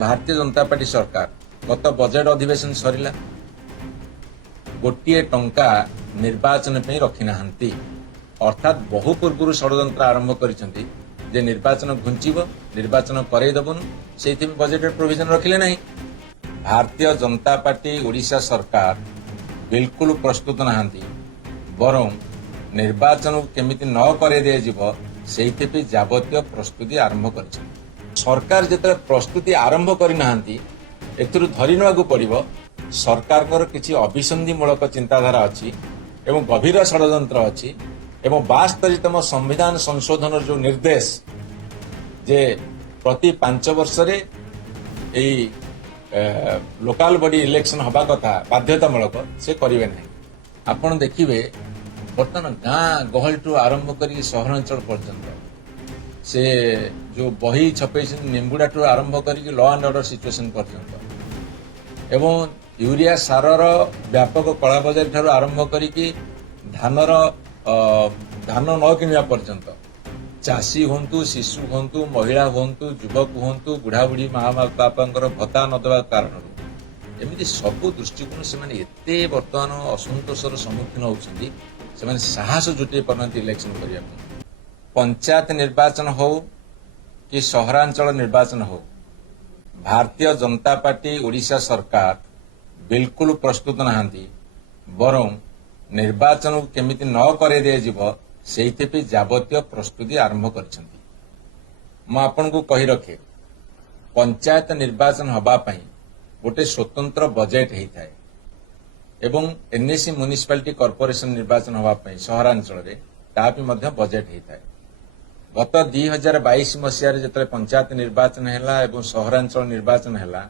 Bharatiya Janata party सरकार गत budget अधिवेशन सरिला गोटे टंका निर्वाचन पे रखी ना अर्थात बहु पूर्व षड्यंत्र आरंभ करिसेंती जे निर्वाचन घुंचीब निर्वाचन करईदेबुन से बजेट प्रोविजन रखिले नहीं। भारतीय जनता पार्टी ओडिशा सरकार बिल्कुल प्रस्तुत नहांती बरं निर्वाचन केमिति न करे दिजीव सेइथिपि जावतीय प्रस्तुति आरंभ कर सरकार जिते प्रस्तुति आरंभ करना एथुरु धरी नेबाकू पड़िबो सरकार किसी अभिसंधिमूलक चिंताधारा अच्छी एवं गभीर षड्यंत्र अच्छी एवं 72तम संविधान संशोधन जो निर्देश जे प्रति 5 वर्ष लोकाल बॉडी इलेक्शन हवा कथा बाध्यतामूलक से करेंगे ना। आपड़ देखिए बर्तमान गाँ गहल ठू आरंभ कर सहरांचल पर्यंत से जो बही छपे निम्बुड़ा ठू आरंभ कर लॉ एंड ऑर्डर सिचुएशन पर्यंत एवं यूरिया सारर व्यापक कलाबजारी ठारू आरंभ करिकी धानर धान न किणवा पर्यंत चाषी हूँ शिशु हूँ महिला हूँ युवक हूँ बुढ़ा बुढ़ी माँ बापांकर भत्ता नदेवा कारण एमती सबू दृष्टिकोण से बर्तमान असंतोषर सम्मुखीन होती से साहस जुटे पारती इलेक्शन करने पंचायत निर्वाचन हो कि सहरांचल निर्वाचन हो भारतीय जनता पार्टी ओडिशा सरकार बिल्कुल प्रस्तुत नहांती बरं निर्वाचन केमिति न करे दिजीव सेइथिपि जावतीय प्रस्तुति आरंभ करिसेंती। मैं आपनको कहि रखे पंचायत निर्वाचन हवा पई गोटे स्वतंत्र बजेट हेइथाय एवं एनएसी म्युनिसिपालिटी कॉर्पोरेशन निर्वाचन हवा पई सहरांचल रे तापि मध्य बजेट हेइथाय। गत 2022 मसीह जिते पंचायत निर्वाचन है एवं सहरांचल निर्वाचन है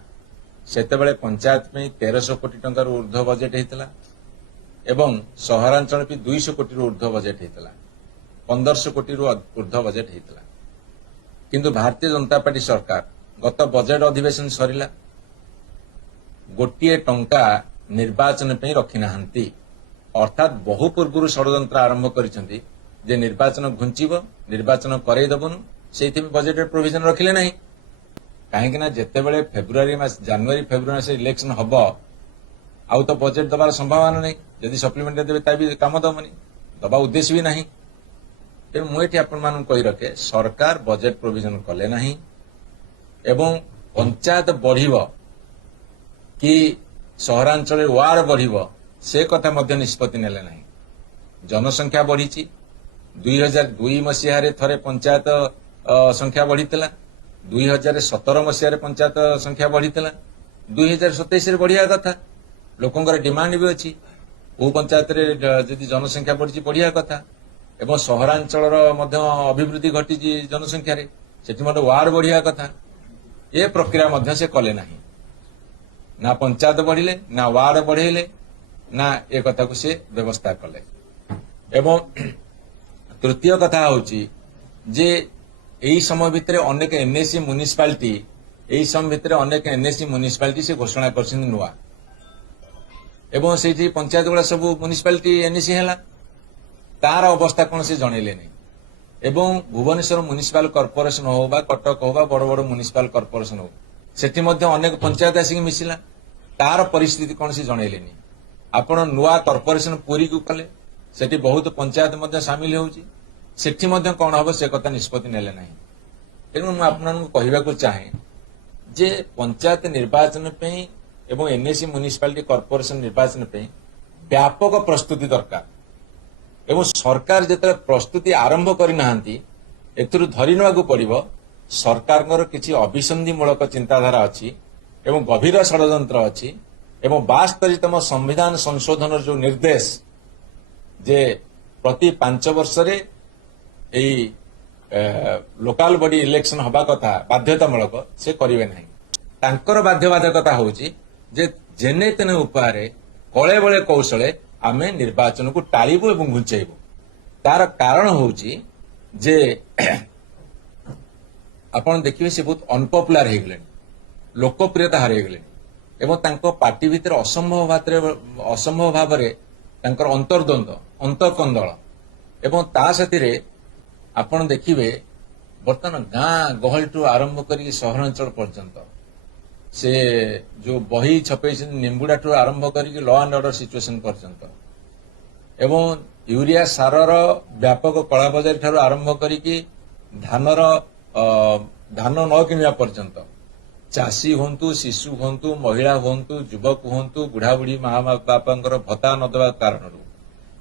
सेतेबेले पंचायत में 1300 कोटी टंकार ऊर्ध्व बजेट होता एवं सहरांचल भी 200 कोटी ऊर्ध्व बजेट होता 1500 कोटी ऊर्ध्व बजेट होता किंतु भारतीय जनता पार्टी सरकार गत बजेट अधिवेशन सरिला गोटे टंका निर्वाचन पे रखी ना अर्थात बहु पूर्व षड्यंत्र आरंभ करिसेंती जे निर्वाचन घुंचीब निर्वाचन करईदेबुन से बजेट प्रोविजन रखिले नहीं कहीं जितेबाला फेब्रुआरी जनवरी फेब्रुआरी मास इलेक्शन हम आउ तो बजेट दबार संभावना नहीं जदि सप्लीमेंट देवे भी काम दबनी दबा उद्देश्य भी नहीं तेणु मुझे आपण कही रखे सरकार बजेट प्रोविजन कले नहीं एवं पंचायत बढ़िब कि सहरांचल वार्ड बढ़िब से कथा मध्य निष्पत्ति नेले नहीं। जनसंख्या बढ़ी 2002 मसीह थे पंचायत संख्या बढ़ी 2017 मसीह पंचायत संख्या बढ़ी 2027 बढ़िया कथा लोकंर डिमांड भी अच्छी वो पंचायत जदि जनसंख्या बढ़ी बढ़िया कथा एवं सहरांचल अभिवृद्धि घटी जनसंख्या से वार्ड बढ़िया कथा ये प्रक्रिया मध्य से कले नहीं ना पंचायत बढ़िले ना वार्ड बढ़ेले ना ए कथा को से व्यवस्था कले। एवं तृतीय कथा होची जे एही समय भितर अनेक एनएसी म्युनिसिपालिटी एही समय भितर अनेक एनएसी म्युनिसिपालिटी से घोषणा करछन नुआ एवं सेठी पंचायत गुड़ा सब म्युनिसिपालिटी एनएसी हैला तार अवस्था कौन से जनइले नहीं एवं भुवनेश्वर म्युनिसिपल कॉर्पोरेशन हो बा कटक हो बा बड़ बड़ म्युनिसिपल कॉर्पोरेशन हो सेठी मध्य अनेक पंचायत आसिक मिसिला तार परिस्थिति कौन से जनइले नहीं। आपण नुआ कॉर्पोरेशन पूरी को कले सेठी बहुत पंचायत मध्य सामिल होउची सेठी मध्य कौन हम से कथा निष्पत्ति नेले नहीं। तेणु मैं आपको कहवाक चाहे जे पंचायत निर्वाचन पे एवं एनएसी म्युनिसिपालिटी कॉर्पोरेशन निर्वाचन पे व्यापक प्रस्तुति दरकार एवं सरकार जिते प्रस्तुति आरंभ करना एथुरु धरी नेबाकू पड़िबो सरकार किसी अभिसंधिमूलक चिंताधारा अच्छी एवं गभीर षड्यंत्र अच्छी एवं 72तम संविधान संशोधन जो निर्देश जे प्रति 5 वर्ष लोकाल बॉडी इलेक्शन हवा कथा बाध्यतामूलक से करेंगे ना। तांकर बाध्यबाधकता होची जे जेने तेने उपाय कले बले कौशले आमे निर्वाचन को टाळिबु एवं घुंचेबु तार कारण होची जे आपण देखिए से बहुत अनपॉपुलर हो गले लोकप्रियता हारि गले एवं तांको पार्टी भितर असंभव भाव अंतर्द्वंद अंतकंदल एवं ता साथी आपण देखिए बर्तमान गाँ गहल ठू आरंभ कर सहरांचल पर्यंत से जो बही छपे निम्बुडा ठू आरंभ करके लॉ एंड ऑर्डर सिचुएशन पर्यंत एवं यूरिया सारर व्यापक कलाबजारी ठारू आरंभ करके धानर धान न किणवा पर्यंत चाषी हूँ शिशु हूँ महिला हूँ युवक हूँ बुढ़ा बुढ़ी माँ बापांकर भत्ता न देवा कारण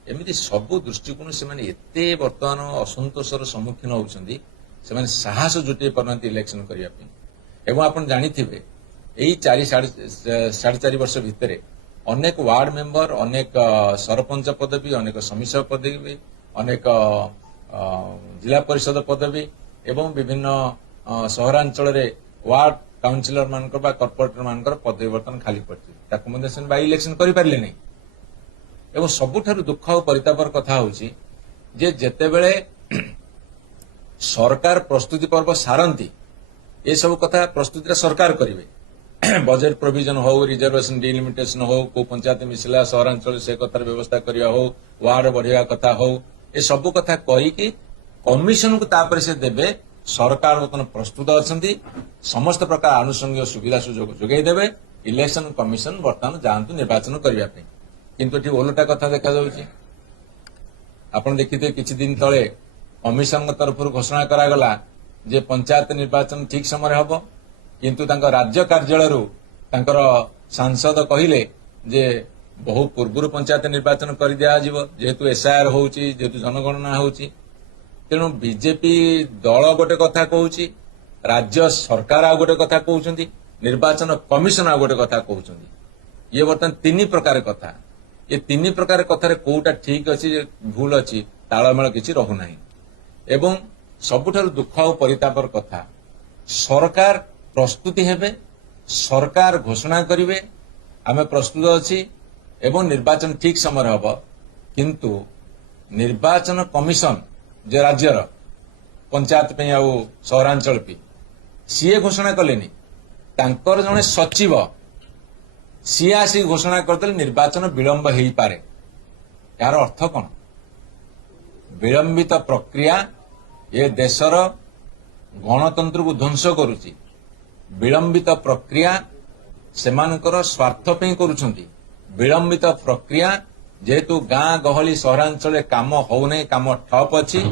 एमती सबु दृष्टिकोण से एते वर्तमान असंतोषर सम्मुखीन होती से साहस जुटे पारना इलेक्शन करने एवं आप जानिथिबे यही 4.5 वर्ष भितर अनेक वार्ड मेंबर अनेक सरपंच पदवी अनेक समिति पदवी अनेक जिला परिषद पदवी एवं विभिन्न सहरांचल वार्ड काउंसिलर मान कॉर्पोरेटर मान पदवी बर्तन खाली पड़ी बाई इलेक्शन करें नहीं एवं सबुठारु दुख और परितापर कथा होची जे जेतेबेले सरकार प्रस्तुति पर्व सारंती ये सब कथा प्रस्तुति सरकार करेंगे बजेट प्रोविजन हो रिजर्वेशन डिलिमिटेशन हो को पंचायत मिसला सहरांचल से कथार व्यवस्था करवा हो वार्ड बढ़िया कथा हो ये सब कथा कहीकि कमिशन को तापर से देवे सरकार बर्तमान प्रस्तुत अच्छा समस्त प्रकार आनुषंगिक सुविधा सुजोग जोगाई देवे इलेक्शन कमिशन बर्तमान जातु निर्वाचन करने किंतु ओलटा कथा देखा जाउछि आपण देखिथे किछि दिन तले कमिशन तरफ घोषणा करागला जे पंचायत निर्वाचन ठीक समय हबो किंतु तांको राज्य कार्यालय तांकर सांसद कहिले जे बहु पूर्व पंचायत निर्वाचन कर दिया जिवो जेहेतु एसआईआर होउछि जेहेतु जनगणना होउछि तेणु बीजेपी दल गोटे कथा कहउछि राज्य सरकार आ गोटे कथा कहउछन्ति निर्वाचन कमिशन आ गोटे कथा कहउछन्ति ये बर्तमान 3 प्रकार कथा ये 3 प्रकार कथार कोटा ठीक अच्छी भूल अच्छी तालमेल किसी रहूना एवं सबुठारु दुख और परितापर कथा सरकार प्रस्तुति हेबे सरकार घोषणा करिवे आमे प्रस्तुत अच्छी एवं निर्वाचन ठीक समय हब किंतु निर्वाचन कमिशन जे राज्यर पंचायत पे आउ सहरांचल पे सीए घोषणा कलेनी तांकर जने सचिव सी आसी घोषणा करदे निर्वाचन विलंब हो पारे यार अर्थ कौन विलंबित प्रक्रिया ये देशर गणतंत्र को ध्वंस करुची विलंबित प्रक्रिया सेमानकर स्वार्थ पे करुछंती विलंबित प्रक्रिया जेहेतु गाँ गहली सहरांचल काम हो नहीं काम ठप अच्छी